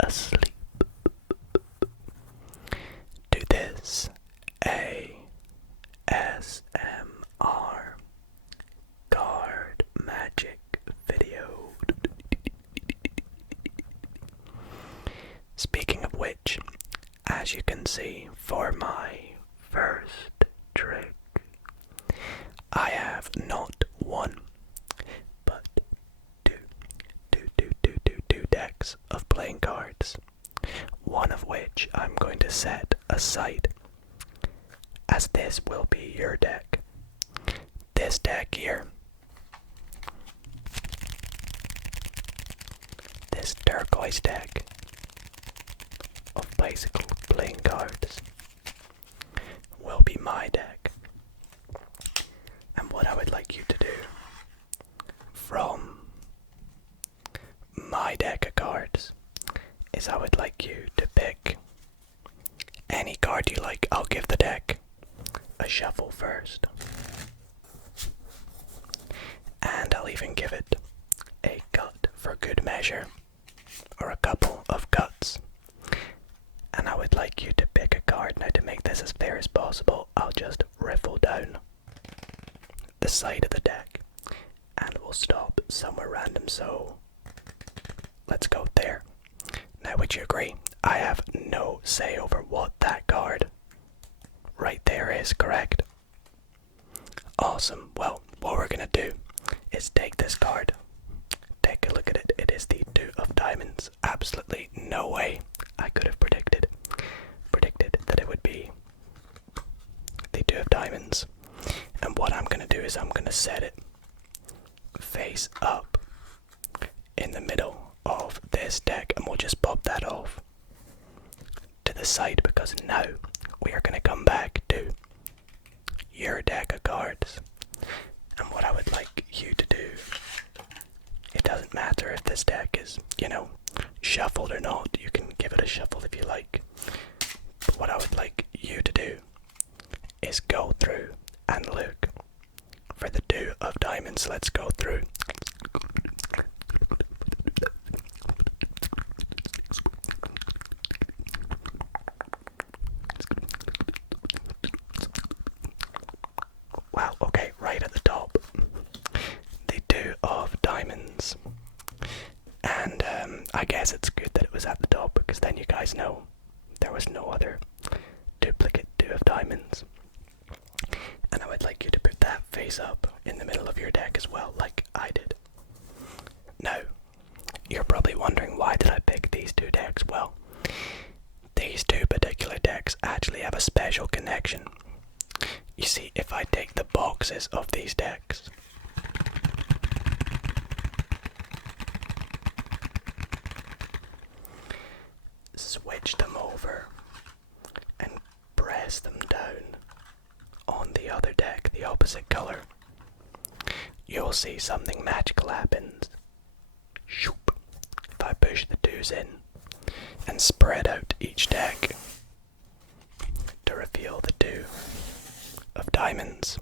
asleep to this ASMR card magic video. Speaking of which, as you can see, for my first trick, I have not one, but two decks of playing cards, one of which I'm going to set aside, as this will be your deck. This deck here, this turquoise deck of basically playing cards, will be my deck. And what I would like you to do from my deck of cards is I would like you to pick any card you like. I'll give the deck a shuffle first, and I'll even give it a gut for good measure, or a couple of guts. And I would like you to pick a card. Now, to make this as fair as possible, I'll just riffle down the side of the deck and we'll stop somewhere random, so let's go there. Now, would you agree I have no say over what that card right there is, correct? Awesome. Well, what we're gonna do is take this card, take a look at it. It is the Two of Diamonds. Absolutely no way I could have predicted that it would be the Two of Diamonds. And what I'm gonna do is I'm gonna set it face up in the middle of this deck, and we'll just pop that off to the side, because now we are gonna come back to your deck of cards. And what I would like you to do, it doesn't matter if this deck is, shuffled or not, you can give it a shuffle if you like. But what I would like you to do is go through and look for the Two of Diamonds. Let's go through. Wow, okay, right at the top, the Two of Diamonds. And I guess it's good that it was at the top, because then you guys know there was no other duplicate Two of Diamonds. And I would like you to put that face up in the middle of your deck as well, like I did. Now, you're probably wondering, why did I pick these two decks? Well, these two particular decks actually have a special connection. You see, if I take the boxes of these decks, switch them over and press them down on the other deck, the opposite color, you'll see something magical happens. Shoop. If I push the twos in and spread out each deck to reveal the Two of Diamonds,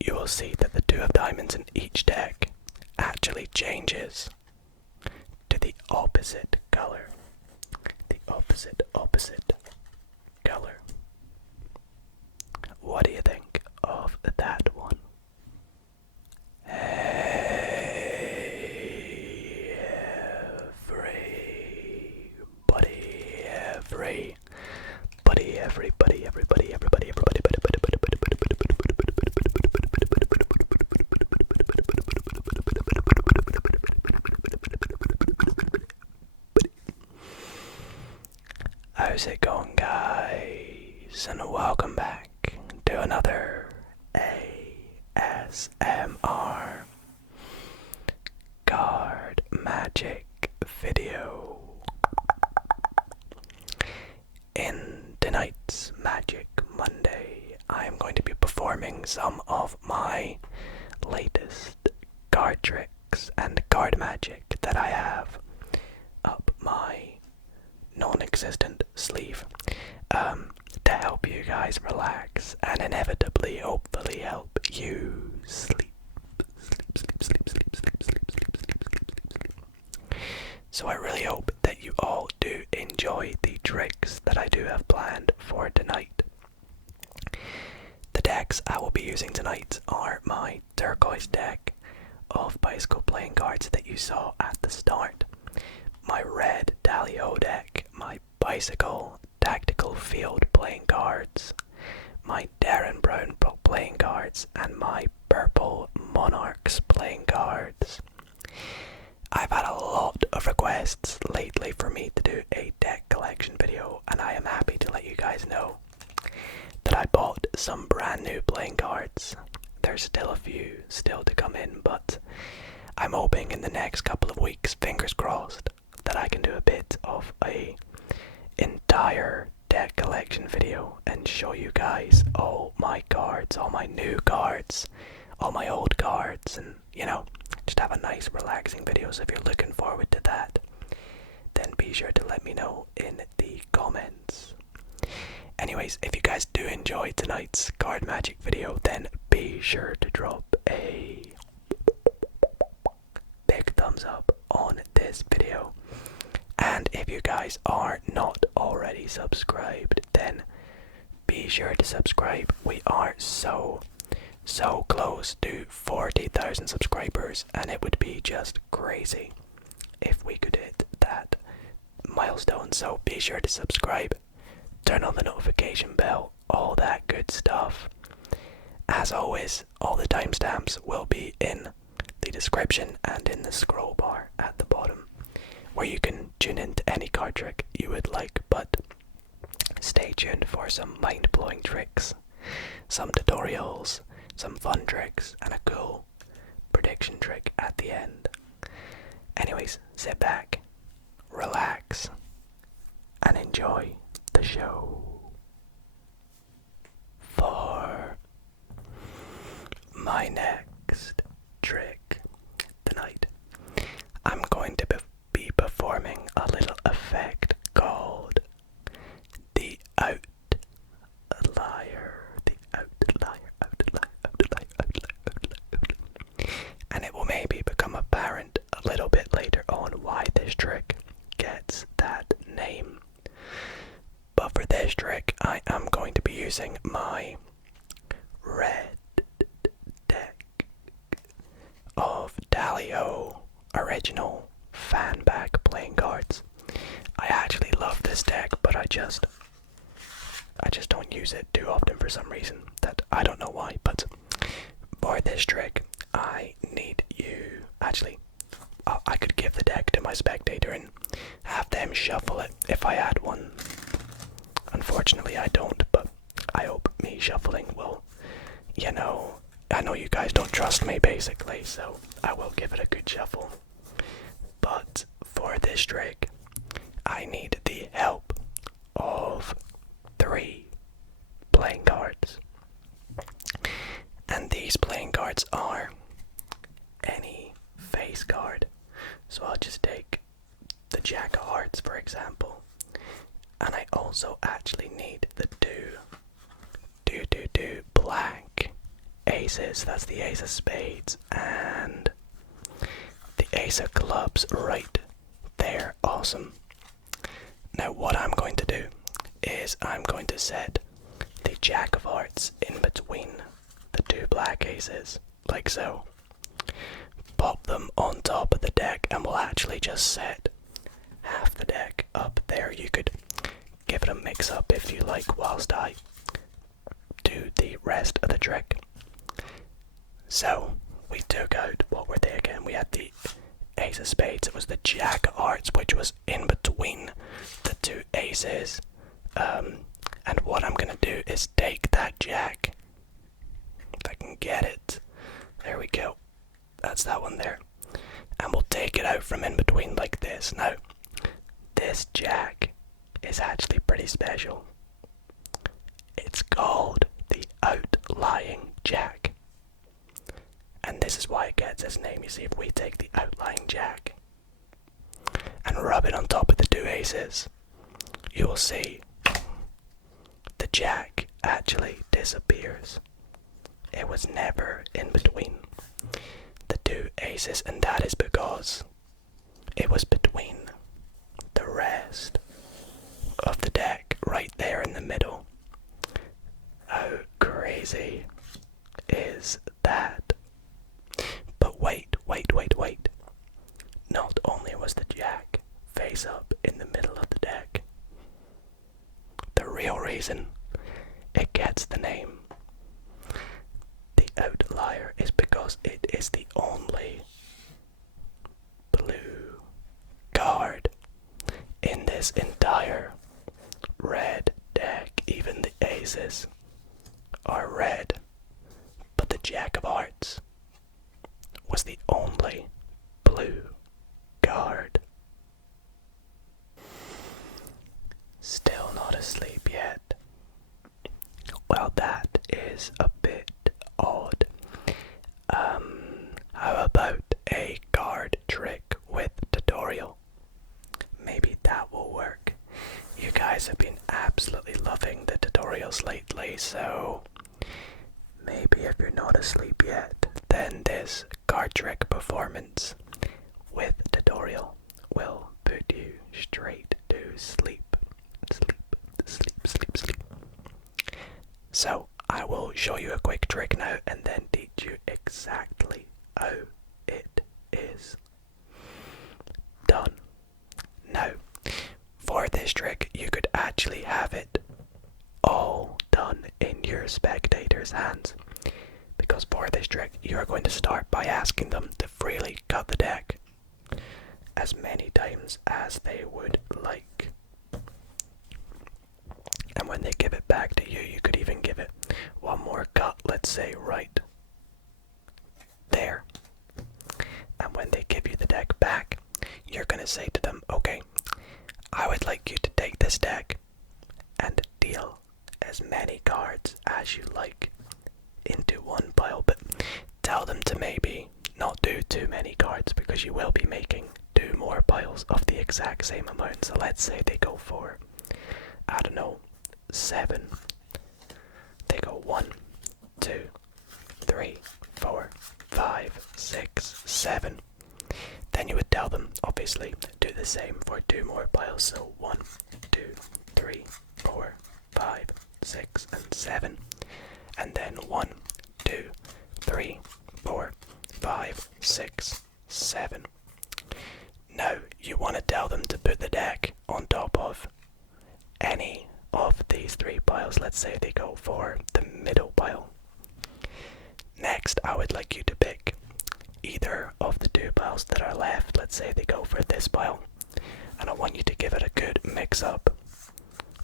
you will see that the Two of Diamonds in each deck actually changes to the opposite color. The opposite color. What do you think of that one? Hey, everybody. How's it going, guys? And welcome back to another ASMR card magic video. In tonight's Magic Monday, I am going to be performing some of my latest card tricks and card magic that I have up my non-existent sleeve, to help you guys relax and inevitably, hopefully, help you sleep. So I really hope that you all do enjoy the tricks that I do have planned for tonight. The decks I will be using tonight are my turquoise deck of bicycle playing cards that you saw at the start, my red Dalio deck, my bicycle tactical field playing cards, my Darren Brown playing cards, and my purple Monarchs playing cards. I've had a lot of requests lately for me to do a deck collection video, and I am happy to let you guys know that I bought some brand new playing cards. There's still a few still to come in, but I'm hoping in the next couple of weeks, fingers crossed, that I can do a bit of a entire deck collection video and show you guys all my cards, all my new cards, all my old cards, and just have a nice relaxing video. So if you're looking forward to that, then be sure to let me know in the comments. Anyways, if you guys do enjoy tonight's card magic video, then be sure to drop a big thumbs up on this video. And if you guys are not already subscribed, then be sure to subscribe. We are so close to 40,000 subscribers, and it would be just crazy if we could hit that milestone. So be sure to subscribe, turn on the notification bell, all that good stuff. As always, all the timestamps will be in the description and in the scroll bar at the bottom, where you can tune into any card trick you would like. But stay tuned for some mind-blowing tricks, some tutorials, some fun tricks, and a cool prediction trick at the end. Anyways, sit back, relax, and enjoy the show. For my next trick tonight, I'm going to be performing a little effect called the Outlier. And it will maybe become apparent a little bit later on why this trick gets that name. But for this trick, I am going to be using my red deck of Dalio original fan back playing cards. I actually love this deck, but I just don't use it too often for some reason that I don't know why. But for this trick, I need you. Actually, I could give the deck to my spectator and have them shuffle it if I had one. Unfortunately, I don't, but I hope me shuffling will, I know you guys don't trust me basically, so I will give it a good shuffle. But for this trick, I need the help of 3 playing cards. And these playing cards are any face card. So I'll just take the Jack of Hearts, for example. And I also actually need the two black aces. That's the Ace of Spades and the Ace of Clubs right there. Awesome. Now what I'm going to do is I'm going to set the Jack of Hearts in between the 2 black aces, like so. Pop them on top of the deck, and we'll actually just set half the deck up there. You could give it a mix up if you like whilst I do the rest of the trick. So we took out, what were they again? We had the Ace of Spades. It was the Jack of Hearts, which was in between the 2 aces. And what I'm gonna do is take that Jack, if I can get it. There we go. That's that one there. And we'll take it out from in between like this. Now, this Jack is actually pretty special. It's called the Outlying Jack. And this is why it gets its name. You see, if we take the Outlying Jack and rub it on top of the 2 aces, you will see the Jack actually disappears. It was never in between the 2 aces, and that is because it was between the red of the deck right there in the middle. How crazy is that? But wait. Not only was the jack face up in the middle of the deck, the real reason it gets the name the Outlier is because it is the only blue card in this entire red deck. Even the aces are red, but the Jack of Hearts was the only blue card. Still not asleep yet? Well, that is a bit odd. How about a card trick with tutorial? Maybe that will work. You guys have been absolutely loving the tutorials lately, so maybe if you're not asleep yet, then this card trick performance with tutorial will put you straight to sleep. Sleep. So I will show you a quick trick now and then teach you exactly how it is done. Now, for this trick, you could actually have it all done in your spectator's hands, because for this trick, you are going to start by asking them to freely cut the deck as many times as they would like. And when they give it back to you, you could even give it one more cut, let's say right there. And when they give you the deck back, you're going to say to them, okay, I would like you to take this deck and deal as many cards as you like into one pile, but tell them to maybe not do too many cards, because you will be making 2 more piles of the exact same amount. So let's say they go for, I don't know, 7. They go 1, 2, 3, 4, 5, 6, 7. Then you would tell them, obviously, do the same for 2 more piles. So 1, 2, 3, 4, 5, 6, and 7. And then 1, 2, 3, 4, 5, 6, 7. Now you want to tell them to put the deck on top of any of these 3 piles. Let's say they go for the middle pile. Next, I would like you to pick either of the 2 piles that are left. Let's say they go for this pile, and I want you to give it a good mix up.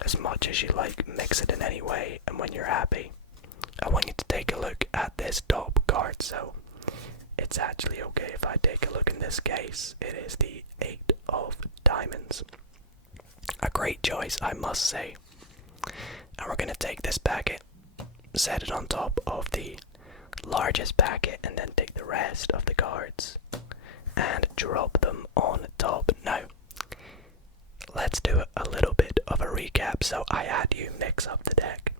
As much as you like, mix it in any way, and when you're happy, I want you to take a look at this top card. So it's actually okay if I take a look in this case. It is the 8 of Diamonds. A great choice, I must say. And we're going to take this packet, set it on top of the largest packet, and then take the rest of the cards and drop them on top. Now, let's do a little bit of a recap. So I had you mix up the deck,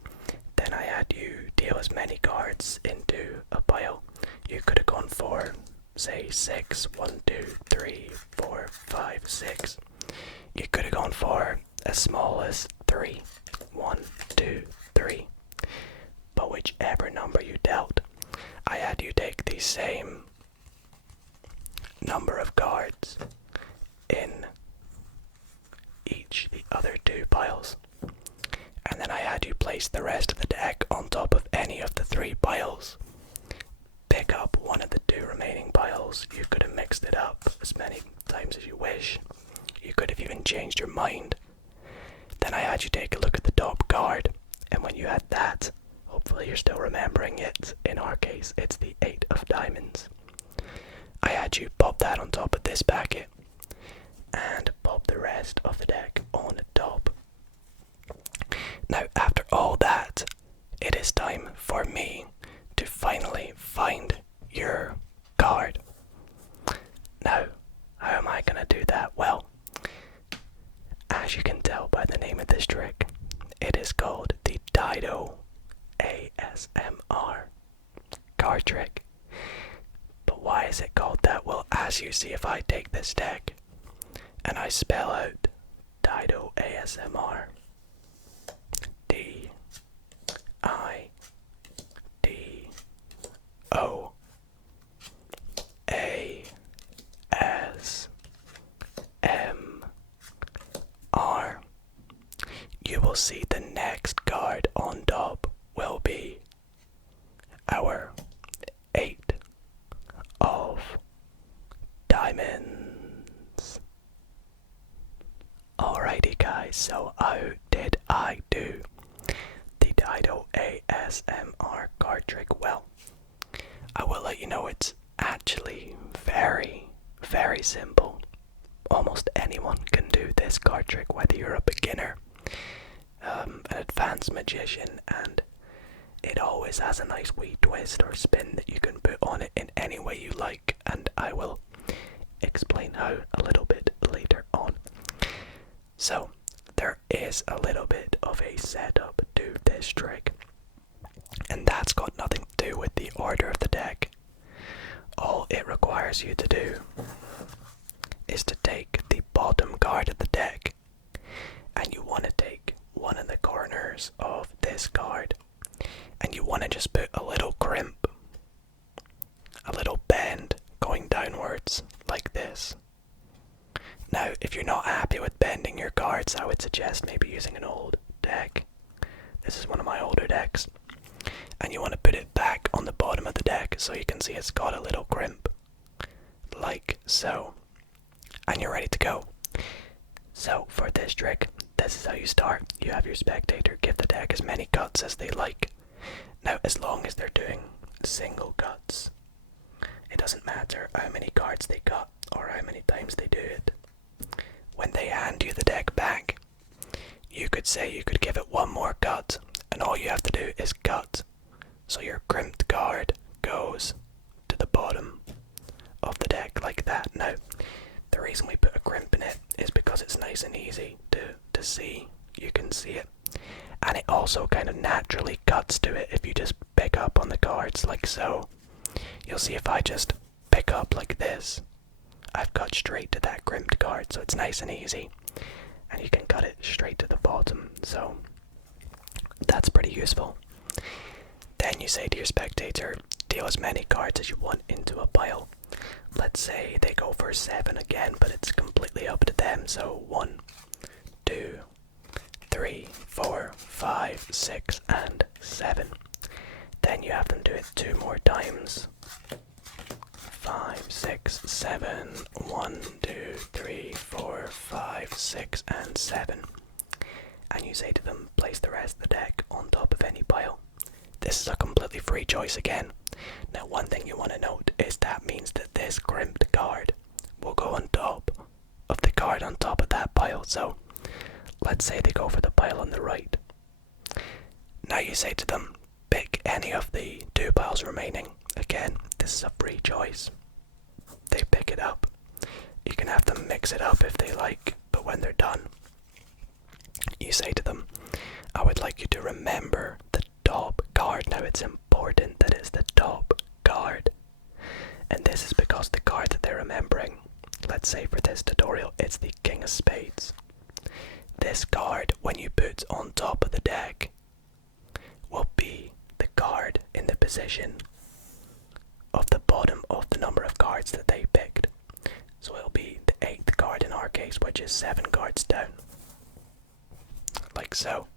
then I had you deal as many cards into a pile. You could have gone for, say, 6, 1, 2, 3, 4, 5, 6. You could have gone for as small as 3, 1, 2, 3. But whichever number you dealt, I had you take the same number of cards in each the other 2 piles. And then I had you place the rest of the deck on top of any of the 3 piles. Pick up one of the 2 remaining piles. You could have mixed it up as many times as you wish. You could have even changed your mind. Then I had you take a look at the top card, and when you had that, hopefully you're still remembering it. In our case, it's the 8 of Diamonds. I had you pop that on top of this packet and pop the rest of the deck on top. Now, after all that, it is time for me to finally find your card. Now, how am I gonna do that? Well, as you can tell by the name of this trick, it is called the Dido ASMR card trick. But why is it called that? Well, as you see, if I take this deck and I spell out Dido ASMR. D I D O A S M R. You will see the next card on top will be our 8 of diamonds. Alrighty guys, so how did I do the Dido ASMR card trick? Well, I will let you know it's actually very, very simple. Almost anyone can do this card trick, whether you're a beginner, an advanced magician, and it always has a nice wee twist or spin that you can put on it in any way you like, and I will explain how a little bit later on. So, there is a little bit of a setup to this trick, and that's got nothing to do with the order of the deck. All it requires you to do is to take the bottom card of the deck, and you want to take one of the corners of this card, and you want to just put a little crimp, a little bend going downwards like this. Now, if you're not happy with bending your cards, I would suggest maybe using an old deck. This is one of my older decks. And you want to put it back on the bottom of the deck so you can see it's got a little crimp. Like so. And you're ready to go. So, for this trick, this is how you start. You have your spectator give the deck as many cuts as they like. Now, as long as they're doing single cuts, it doesn't matter how many cards they cut or how many times they do it. When they hand you the deck back, you could say you could give it one more cut, and all you have to do is cut. So your crimped card goes to the bottom of the deck like that. Now, the reason we put a crimp in it is because it's nice and easy to see. You can see it. And it also kind of naturally cuts to it if you just pick up on the cards like so. You'll see if I just pick up like this, I've cut straight to that crimped card, so it's nice and easy. And you can cut it straight to the bottom, so that's pretty useful. Then you say to your spectator, deal as many cards as you want into a pile. Let's say they go for 7 again, but it's completely up to them. So 1, 2, 3, 4, 5, 6, and 7. Then you have them do it 2 more times. 5, 6, 7, 1, 2, 3, 4, 5, 6, and 7. And you say to them, place the rest of the deck on top of any pile. This is a completely free choice again. Now, one thing you want to note is that means that this crimped card will go on top of the card on top of that pile. So, let's say they go for the pile on the right. Now you say to them, pick any of the 2 piles remaining. Again, this is a free choice. They pick it up. You can have them mix it up if they like, but when they're done, you say to them, I would like you to remember the top card. Now, it's important that it's the top card. And this is because the card that they're remembering, let's say for this tutorial, it's the King of Spades. This card, when you put on top of the deck, will be the card in the position of the bottom of the number of cards that they picked. So it'll be the 8th card in our case, which is 7 cards down. Like so.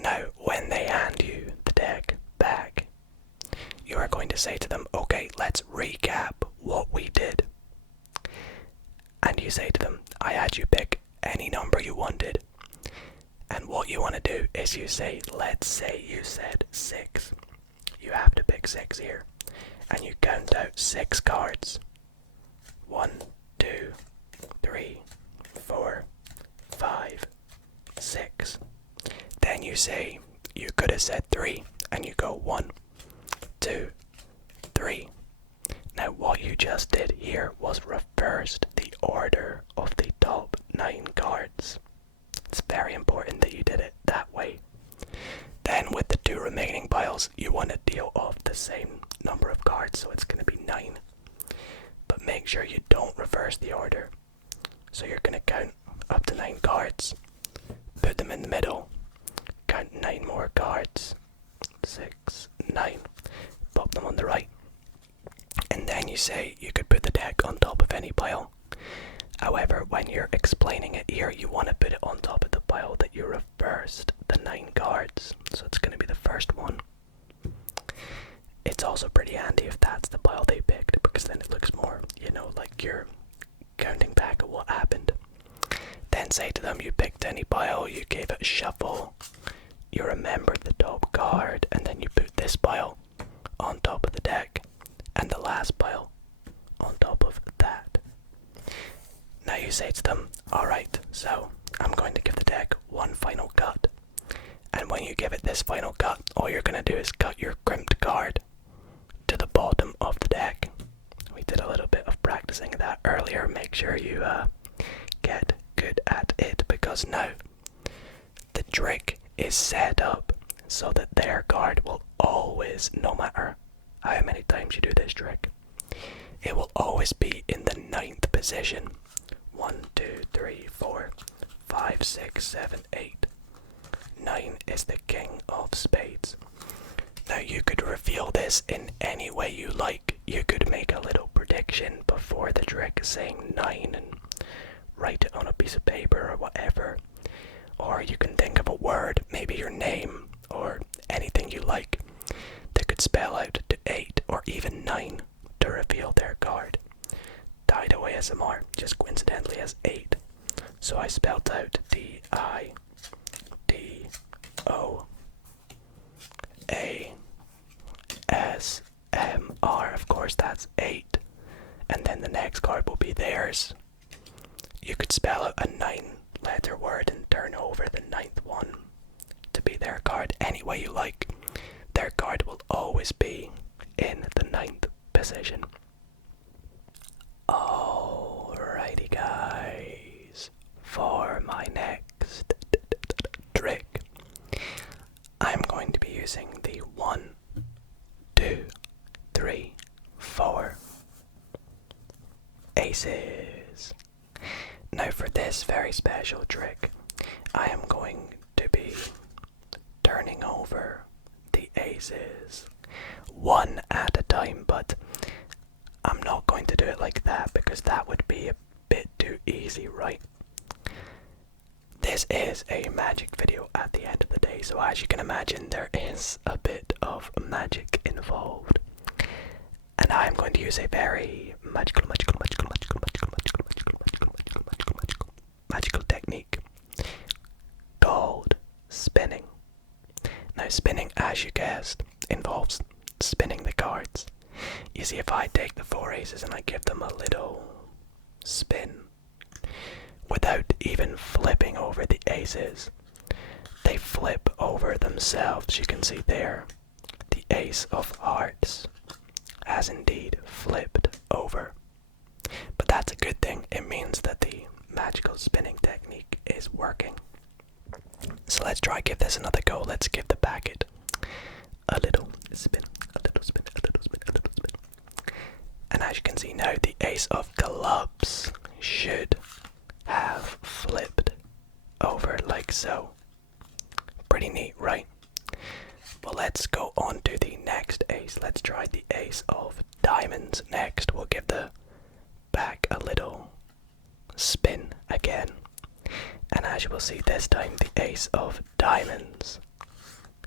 Now, when they hand you the deck back, you are going to say to them, okay, let's recap what we did. And you say to them, I had you pick any number you wanted. And what you want to do is you say, let's say you said 6. You have to pick 6 here. And you count out 6 cards. 1, 2, 3, 4, 5, 6. Then you say, you could have said 3, and you go 1, 2, 3. Now what you just did here was reversed the order of the top 9 cards. It's very important that you did it that way. Then with the 2 remaining piles, you want to deal off the same number of cards, so it's going to be 9. But make sure you don't reverse the order. So you're going to count up to 9 cards, put them in the middle, count 9 more cards, 6, 9, pop them on the right, and then you say you could put the deck on top of any pile. However, when you're explaining it here, you want to put it on top of the pile that you reversed the 9 cards, so it's going to be the first one. It's also pretty handy if that's the pile they picked, because then it looks more, you know, like you're counting back at what happened. Then say to them you picked any pile, you gave it a shuffle, you remembered the top card, and then you put this pile on top of the deck, and the last pile on top of that. Now you say to them, alright, so I'm going to give the deck one final cut. And when you give it this final cut, all you're going to do is cut your crimped card to the bottom of the deck. We did a little bit of practicing that earlier. Make sure you get good at it, because now the trick is set up so that their card will always, no matter how many times you do this trick, it will always be in the 9th position. 1, 2, 3, 4, 5, 6, 7, 8. 9 is the king of spades. Now you could reveal this in any way you like. You could make a little prediction before the trick saying 9 and write it on a piece of paper or whatever. Or you can think of a word, maybe your name or anything you like, that could spell out to 8 or even 9 to reveal their card. Dido ASMR just coincidentally has 8. So I spelled out DIDOASMR. Of course, that's 8. And then the next card will be theirs. You could spell out a 9-letter word and turn over the 9th one to be their card any way you like. Their card will always be in the 9th position. Alrighty guys, for my next trick, I'm going to be using the 1, 2, 3, 4 aces. Now for this very special trick, I am going to be turning over the aces one at a time, but I'm not going to do it like that because that would be a bit too easy, right? This is a magic video at the end of the day, so as you can imagine, there is a bit of magic involved. And I'm going to use a very magical technique called spinning. Now spinning, as you guessed, involves spinning the cards. You see, if I take the 4 aces and I give them a little spin, without even flipping over the aces, they flip over themselves. You can see there, the ace of hearts has indeed flipped over. But that's a good thing. It means that the magical spinning technique is working. So let's try give this another go. Let's give the packet a little spin, a little spin, a little spin, a little spin. And as you can see now, the ace of clubs should have flipped over like so. Pretty neat, right? Well, let's go on to the next ace. Let's try the ace of diamonds next. We'll give the back a little spin again. And as you will see, this time the ace of diamonds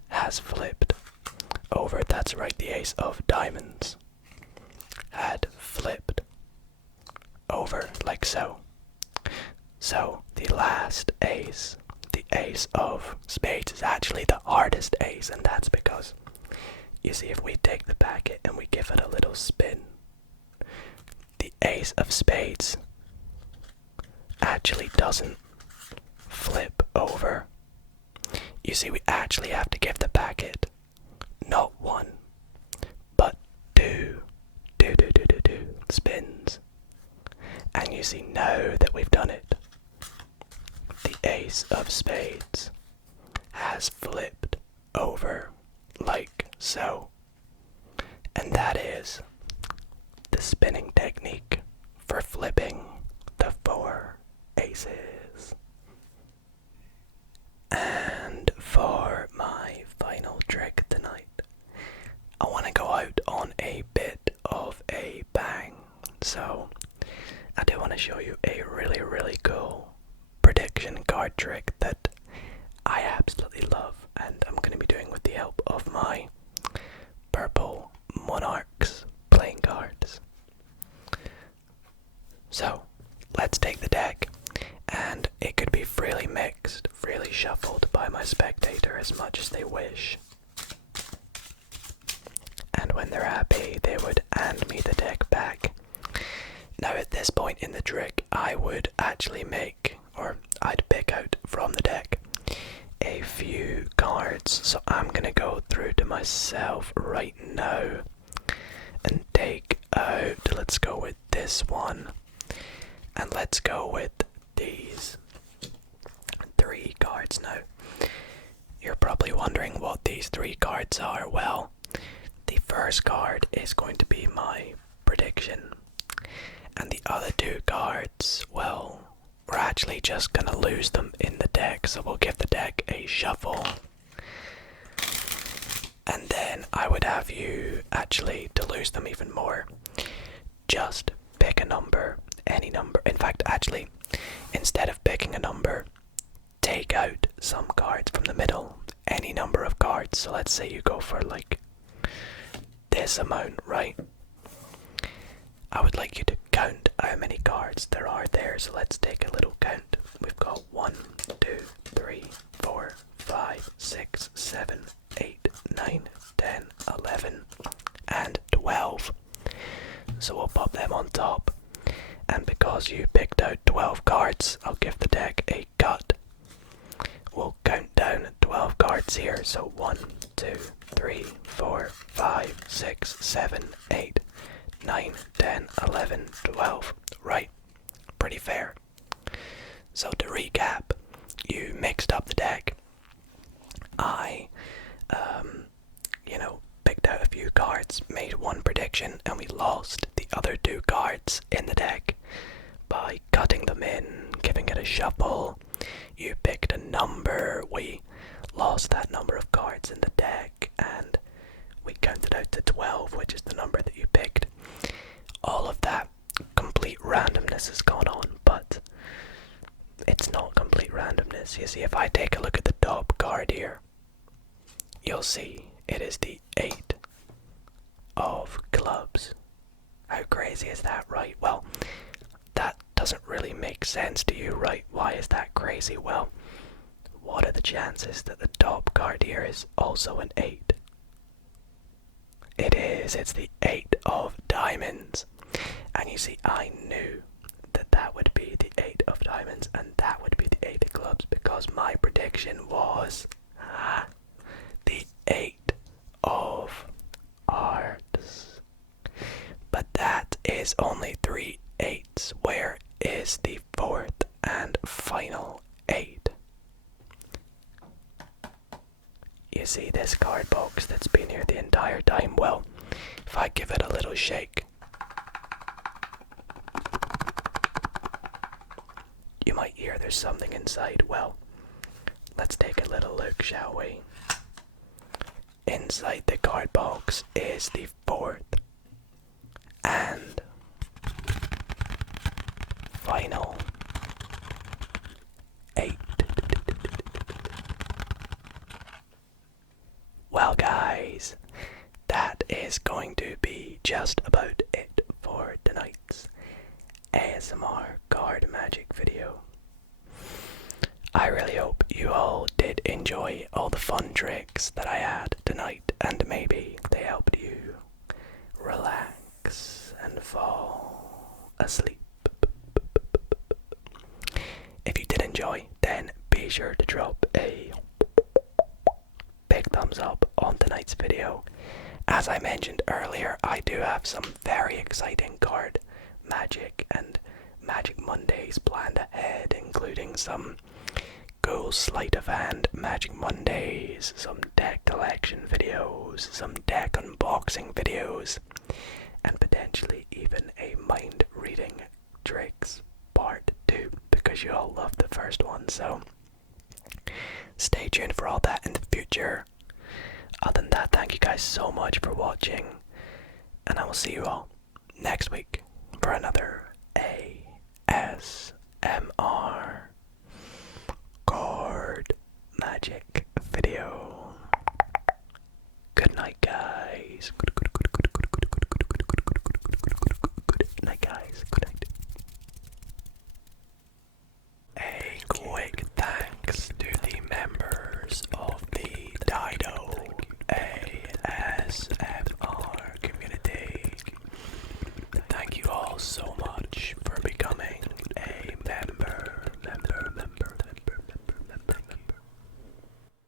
has flipped over. That's right, the ace of diamonds had flipped over like so. So the last ace, the ace of spades, is actually the hardest ace, and that's because, you see, if we take the packet and we give it a little spin, the ace of spades actually doesn't flip over. You see, we actually have to give the packet not 1, but 2 spins. And you see, now that we've done it, the ace of spades has flipped over like so. And that is the spinning technique for flipping the 4 aces. card trick that I absolutely love, and I'm going to be doing with the help of my purple Monarchs playing cards. So, let's take the deck, and it could be freely mixed, freely shuffled by my spectator as much as they wish. And when they're happy, they would hand me the deck back. Now at this point in the trick, I would actually I'd pick out from the deck a few cards. So I'm gonna go through to myself right now and take out, let's go with this one, and let's go with these 3 cards now. You're probably wondering what these 3 cards are. Well, the first card is going to be my prediction, and the other 2 cards, well, we're actually just gonna lose them in the deck, so we'll give the deck a shuffle. And then I would have you, actually, to lose them even more, just pick a number, any number. In fact, actually, instead of picking a number, take out some cards from the middle, any number of cards. So let's say you go for like this amount, right? I would like you to count how many cards there are there, so let's take a little count. We've got 1, 2, 3, 4, 5, 6, 7, 8, 9, 10, 11, and 12. So we'll pop them on top. And because you picked out 12 cards, I'll give the deck a cut. We'll count down 12 cards here. So 1, 2, 3, 4, 5, 6, 7, 8, 9, 10, 11, 12. Right. Pretty fair. So to recap, you mixed up the deck. I, picked out a few cards, made one prediction, and we lost the other 2 cards in the deck by cutting them in, giving it a shuffle. You picked a number, we lost that number of cards in the deck, and we counted out to 12, which is the number that you picked. All of that complete randomness has gone on, but it's not complete randomness. You see, if I take a look at the top card here, you'll see it is the 8 of clubs. How crazy is that, right? Well, that doesn't really make sense to you, right? Why is that crazy? Well, what are the chances that the top card here is also an 8? It is. It's the 8 of diamonds. And you see, I knew that that would be the 8 of diamonds and that would be the 8 of clubs, because my prediction was the 8 of hearts. But that is only 3 8s. Where is the 4th and final 8? You see this card box that's been here the entire time? Well, if I give it a little shake, you might hear there's something inside. Well, let's take a little look, shall we? Inside the card box is the 4th and final 8. Well guys, that is going to be just about it for tonight's ASMR card magic video. I really hope you all did enjoy all the fun tricks that I had tonight, and maybe they helped you relax and fall asleep. If you did enjoy, then be sure to drop a big thumbs up on tonight's video. As I mentioned earlier, I do have some very exciting card magic and Magic Mondays planned ahead, including some cool sleight of hand Magic Mondays, some deck collection videos, some deck unboxing videos, and potentially even a mind reading tricks part 2, because you all loved the first one. So stay tuned for all that in the future. Other than that, thank you guys so much for watching, and I will see you all next week for another ASMR video.